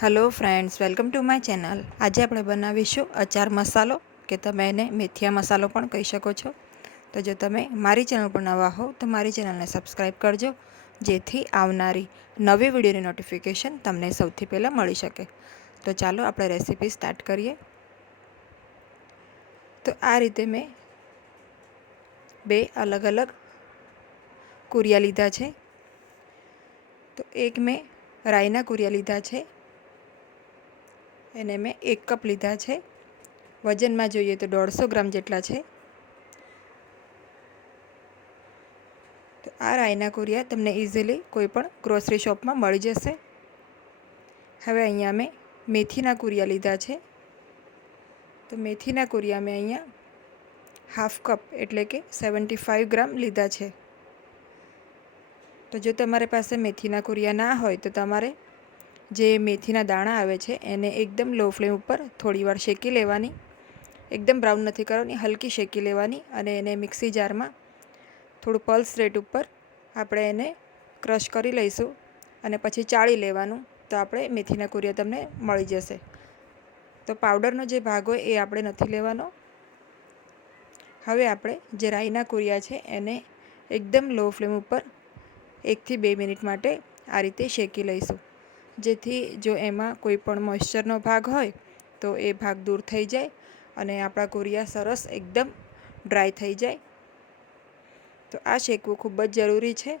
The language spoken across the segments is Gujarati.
Hello friends, welcome to my channel. આજે આપણે બનાવીશું અચાર મસાલો, કે તમે એને મેથીયા મસાલો પણ કહી શકો છો। તો જો તમે મારી ચેનલ પર નવા હો તો મારી ચેનલને સબસ્ક્રાઈબ કરજો, જેથી આવનારી નવી વિડીયોની નોટિફિકેશન તમને સૌથી પહેલાં મળી શકે। તો ચાલો આપણે રેસીપી સ્ટાર્ટ કરીએ। તો આ રીતે મેં બે અલગ અલગ કુરિયા લીધા છે। તો એક મેં રાઈના કુરિયા લીધા છે, એને મેં 1 કપ લીધા છે। વજનમાં જોઈએ તો 150 ગ્રામ જેટલા છે। તો આ રાઈના કુરિયા તમને ઇઝીલી કોઈ પણ ગ્રોસરી શોપમાં મળી જશે। હવે અહીંયા મેં મેથીના કુરિયા લીધા છે। તો મેથીના કુરિયા મેં અહીંયા હાફ કપ એટલે કે 75 ગ્રામ લીધા છે। તો જો તમારી પાસે મેથીના કુરિયા ના હોય તો તમારે જે મેથીના દાણા આવે છે એને એકદમ લો ફ્લેમ ઉપર થોડીવાર શેકી લેવાની। એકદમ બ્રાઉન નથી કરવાની, હલકી શેકી લેવાની અને એને મિક્સી જારમાં થોડું પલ્સ રેટ ઉપર આપણે એને ક્રશ કરી લઈશું અને પછી ચાળી લેવાનું। તો આપણે મેથીના કુરિયા તમને મળી જશે। તો પાવડરનો જે ભાગ હોય એ આપણે નથી લેવાનો। હવે આપણે જે રાઈના કુરિયા છે એને એકદમ લો ફ્લેમ ઉપર 1 થી 2 મિનિટ માટે આ રીતે શેકી લઈશું, જેથી જો એમાં કોઈ પણ મોઇશ્ચરનો ભાગ હોય તો એ ભાગ દૂર થઈ જાય અને આપણા કુરિયા સરસ એકદમ ડ્રાય થઈ જાય। તો આ શેકવું ખૂબ જ જરૂરી છે।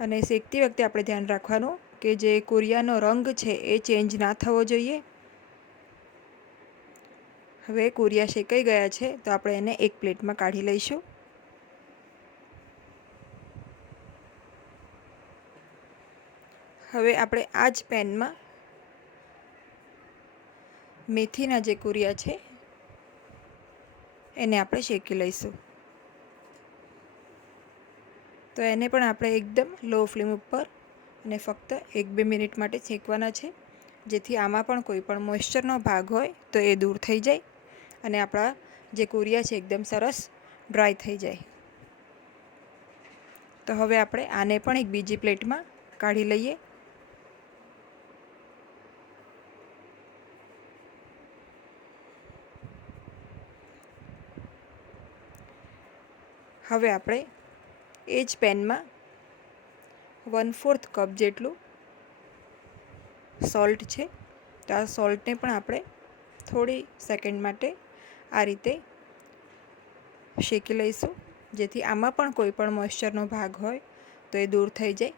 અને શેકતી વખતે આપણે ધ્યાન રાખવાનું કે જે કુરિયાનો રંગ છે એ ચેન્જ ના થવો જોઈએ। હવે કુરિયા શેકાઈ ગયા છે તો આપણે એને એક પ્લેટમાં કાઢી લઈશું। હવે આપણે આ જ પેનમાં મેથીના જે કુરિયા છે એને આપણે શેકી લઈશું। તો એને પણ આપણે એકદમ લો ફ્લેમ ઉપર અને ફક્ત 1-2 મિનિટ માટે શેકવાના છે, જેથી આમાં પણ કોઈ પણ મોઇશ્ચરનો ભાગ હોય તો એ દૂર થઈ જાય અને આપણા જે કુરિયા છે એકદમ સરસ ડ્રાય થઈ જાય। તો હવે આપણે આને પણ એક બીજી પ્લેટમાં કાઢી લઈએ। હવે આપણે એ જ પેનમાં 1/4 કપ જેટલું સોલ્ટ છે, તો આ સોલ્ટને પણ આપણે થોડી સેકન્ડ માટે આ રીતે શેકી લઈશું, જેથી આમાં પણ કોઈ પણ મોઇશ્ચરનો ભાગ હોય તો એ દૂર થઈ જાય।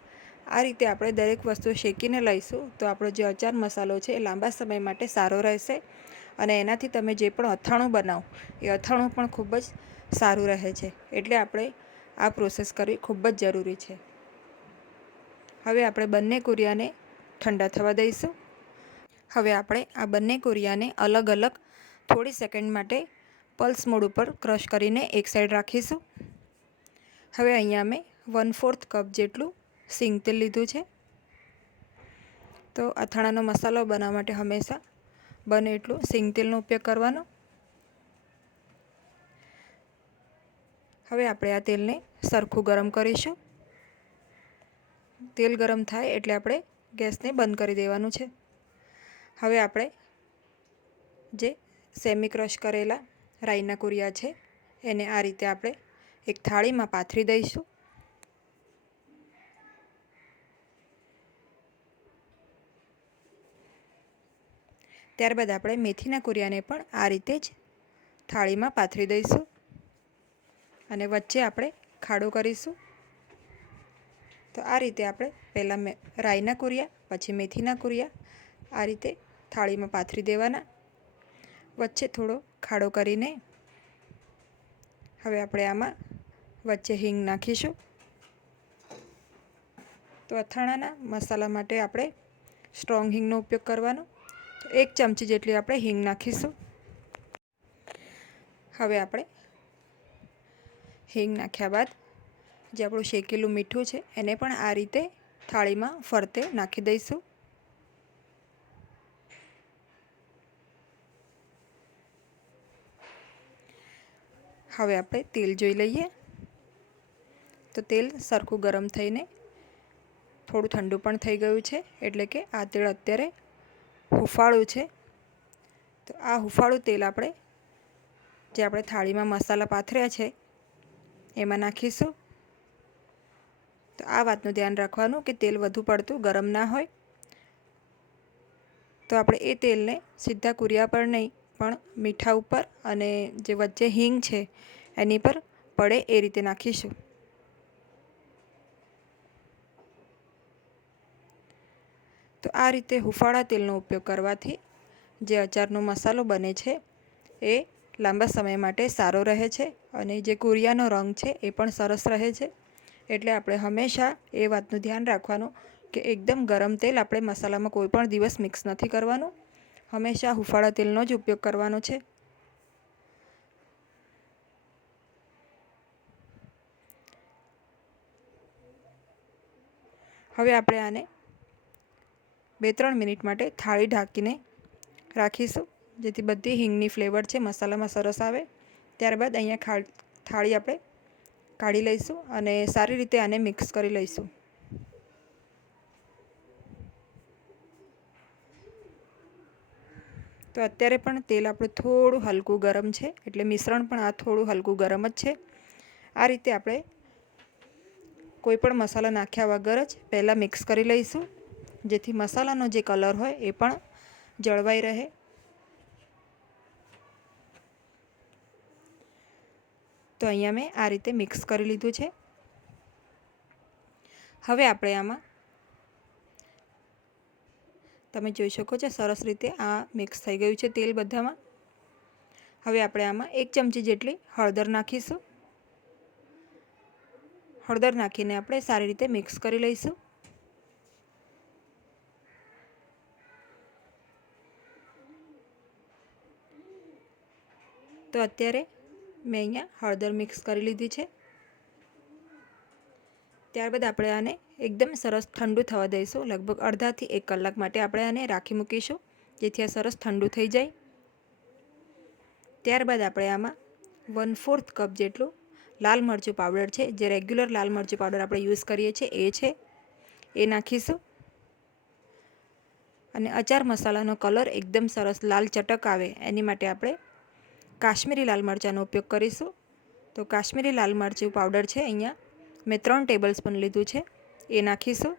આ રીતે આપણે દરેક વસ્તુ શેકીને લઈશું તો આપણો જે અચાર મસાલો છે એ લાંબા સમય માટે સારો રહેશે અને એનાથી તમે જે પણ અથાણું બનાવો એ અથાણું પણ ખૂબ જ સારું રહે છે। એટલે આપણે આ પ્રોસેસ કરવી ખૂબ જ જરૂરી છે। હવે આપણે બંને કુરિયાને ઠંડા થવા દઈશું। હવે આપણે આ બંને કુરિયાને અલગ અલગ થોડી સેકન્ડ માટે પલ્સ મોડ ઉપર ક્રશ કરીને એક સાઈડ રાખીશું। હવે અહીંયા મેં 1/4 કપ જેટલું સિંગ તેલ લીધું છે। તો અથાણાનો મસાલો બનાવવા માટે હંમેશા બને એટલું સિંગ તેલનો ઉપયોગ કરવાનો। હવે આપણે આ તેલને સરખું ગરમ કરીશું। તેલ ગરમ થાય એટલે આપણે ગેસને બંધ કરી દેવાનું છે। હવે આપણે જે સેમી ક્રશ કરેલા રાઈના કુરિયા છે એને આ રીતે આપણે એક થાળીમાં પાથરી દઈશું। ત્યારબાદ આપણે મેથીના કુરિયાને પણ આ રીતે જ થાળીમાં પાથરી દઈશું અને વચ્ચે આપણે ખાડો કરીશું। તો આ રીતે આપણે પહેલાં રાઈના કુરિયા, પછી મેથીના કુરિયા આ રીતે થાળીમાં પાથરી દેવાના, વચ્ચે થોડો ખાડો કરીને હવે આપણે આમાં વચ્ચે હિંગ નાખીશું। તો અથાણાના મસાલા માટે આપણે સ્ટ્રોંગ હિંગનો ઉપયોગ કરવાનો। તો 1 ચમચી જેટલી આપણે હિંગ નાખીશું। હવે આપણે હિંગ નાખ્યા બાદ જે આપણું શેકેલું મીઠું છે એને પણ આ રીતે થાળીમાં ફરતે નાખી દઈશું। હવે આપણે તેલ જોઈ લઈએ। તો તેલ સરખું ગરમ થઈને થોડું ઠંડુ પણ થઈ ગયું છે, એટલે કે આ તેલ અત્યારે હુંફાળું છે. તો આ હુંફાળું તેલ આપણે થાળીમાં મસાલા પાથર્યા છે એમાં નાખીશું. તો આ વાતનું ધ્યાન રાખવાનું કે તેલ વધુ પડતું ગરમ ના હોય. તો આપણે એ તેલને સીધા કુરિયા પર નહીં, પણ મીઠા ઉપર અને જે વચ્ચે હિંગ છે એની પર પડે એ રીતે નાખીશું. તો આ રીતે હુંફાળા તેલનો ઉપયોગ કરવાથી જે અચારનો મસાલો બને છે એ લાંબા સમય માટે સારો રહે છે અને જે કુરિયાનો રંગ છે એ પણ સરસ રહે છે. એટલે આપણે હંમેશા એ વાતનું ધ્યાન રાખવાનું કે એકદમ ગરમ તેલ આપણે મસાલામાં કોઈ પણ દિવસ મિક્સ નથી કરવાનું. હંમેશા હુંફાળા તેલનો જ ઉપયોગ કરવાનો છે. હવે આપણે આને 2-3 મિનિટ માટે થાળી ઢાંકીને રાખીશું, જેથી બધી હિંગની ફ્લેવર છે મસાલામાં સરસ આવે. ત્યારબાદ અહીંયા થાળી આપણે કાઢી લઈશું અને સારી રીતે આને મિક્સ કરી લઈશું. તો અત્યારે પણ તેલ આપણું થોડું હલકું ગરમ છે, એટલે મિશ્રણ પણ આ થોડું હલકું ગરમ જ છે. આ રીતે આપણે કોઈ પણ મસાલા નાખ્યા વગર જ પહેલાં મિક્સ કરી લઈશું, જેથી મસાલાનો જે કલર હોય એ પણ જળવાઈ રહે. તો અહીંયા મેં આ રીતે મિક્સ કરી લીધું છે. હવે આપણે આમાં તમે જોઈ શકો છો સરસ રીતે આ મિક્સ થઈ ગયું છે તેલ બધામાં. હવે આપણે આમાં 1 ચમચી જેટલી હળદર નાખીશું. હળદર નાખીને આપણે સારી રીતે મિક્સ કરી લઈશું. તો અત્યારે મેં અહીંયા હળદર મિક્સ કરી લીધી છે. ત્યારબાદ આપણે આને એકદમ સરસ ઠંડુ થવા દઈશું. લગભગ અડધાથી 1 કલાક માટે આપણે આને રાખી મૂકીશું, જેથી આ સરસ ઠંડુ થઈ જાય. ત્યારબાદ આપણે આમાં 1/4 કપ જેટલું લાલ મરચું પાવડર છે, જે રેગ્યુલર લાલ મરચું પાવડર આપણે યુઝ કરીએ છીએ એ નાખીશું. અને અચાર મસાલાનો કલર એકદમ સરસ લાલ ચટક આવે એની માટે આપણે કાશ્મીરી લાલ મરચાંનો ઉપયોગ કરીશું. તો કાશ્મીરી લાલ મરચું પાવડર છે અહીંયા મેં 3 ટેબલ સ્પૂન લીધું છે, એ નાખીશું.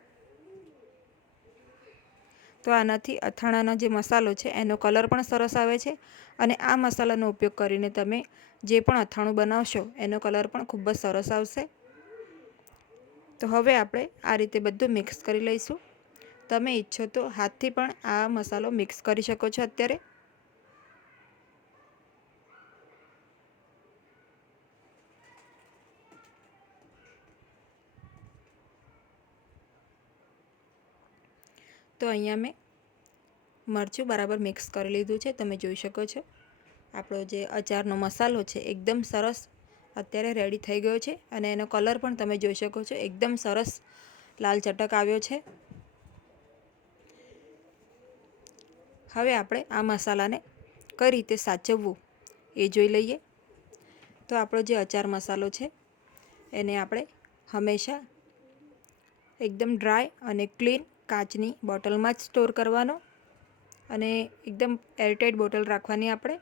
તો આનાથી અથાણાનો જે મસાલો છે એનો કલર પણ સરસ આવે છે અને આ મસાલાનો ઉપયોગ કરીને તમે જે પણ અથાણું બનાવશો એનો કલર પણ ખૂબ જ સરસ આવશે. તો હવે આપણે આ રીતે બધું મિક્સ કરી લઈશું. તમે ઈચ્છો તો હાથથી પણ આ મસાલો મિક્સ કરી શકો છો અત્યારે. તો અહીંયા મેં મરચું બરાબર મિક્સ કરી લીધું છે. તમે જોઈ શકો છો આપણો જે અચારનો મસાલો છે એકદમ સરસ અત્યારે રેડી થઈ ગયો છે અને એનો કલર પણ તમે જોઈ શકો છો એકદમ સરસ લાલ ચટક આવ્યો છે. હવે આપણે આ મસાલાને કઈ રીતે સાચવવું એ જોઈ લઈએ. તો આપણો જે અચાર મસાલો છે એને આપણે હંમેશા એકદમ ડ્રાય અને ક્લીન કાચની બોટલમાં જ સ્ટોર કરવાનો અને એકદમ એરટાઇટ બોટલ રાખવાની આપણે.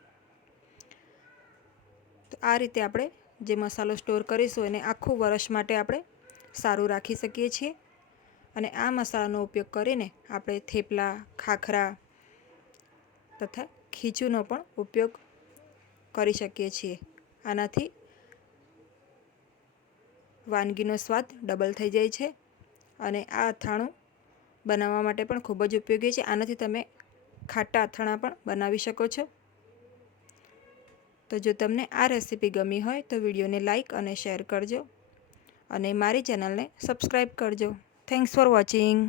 તો આ રીતે આપણે જે મસાલો સ્ટોર કરીશું એને આખું વર્ષ માટે આપણે સારું રાખી શકીએ છીએ. અને આ મસાલાનો ઉપયોગ કરીને આપણે થેપલા, ખાખરા તથા ખીચુનો પણ ઉપયોગ કરી શકીએ છીએ. આનાથી વાનગીનો સ્વાદ ડબલ થઈ જાય છે અને આ અથાણું બનાવવા માટે પણ ખૂબ જ ઉપયોગી છે. આનાથી તમે ખાટા અથાણાં પણ બનાવી શકો છો. તો જો તમને આ રેસીપી ગમી હોય તો વિડીયોને લાઈક અને શેર કરજો અને મારી ચેનલને સબસ્ક્રાઈબ કરજો. Thanks for watching.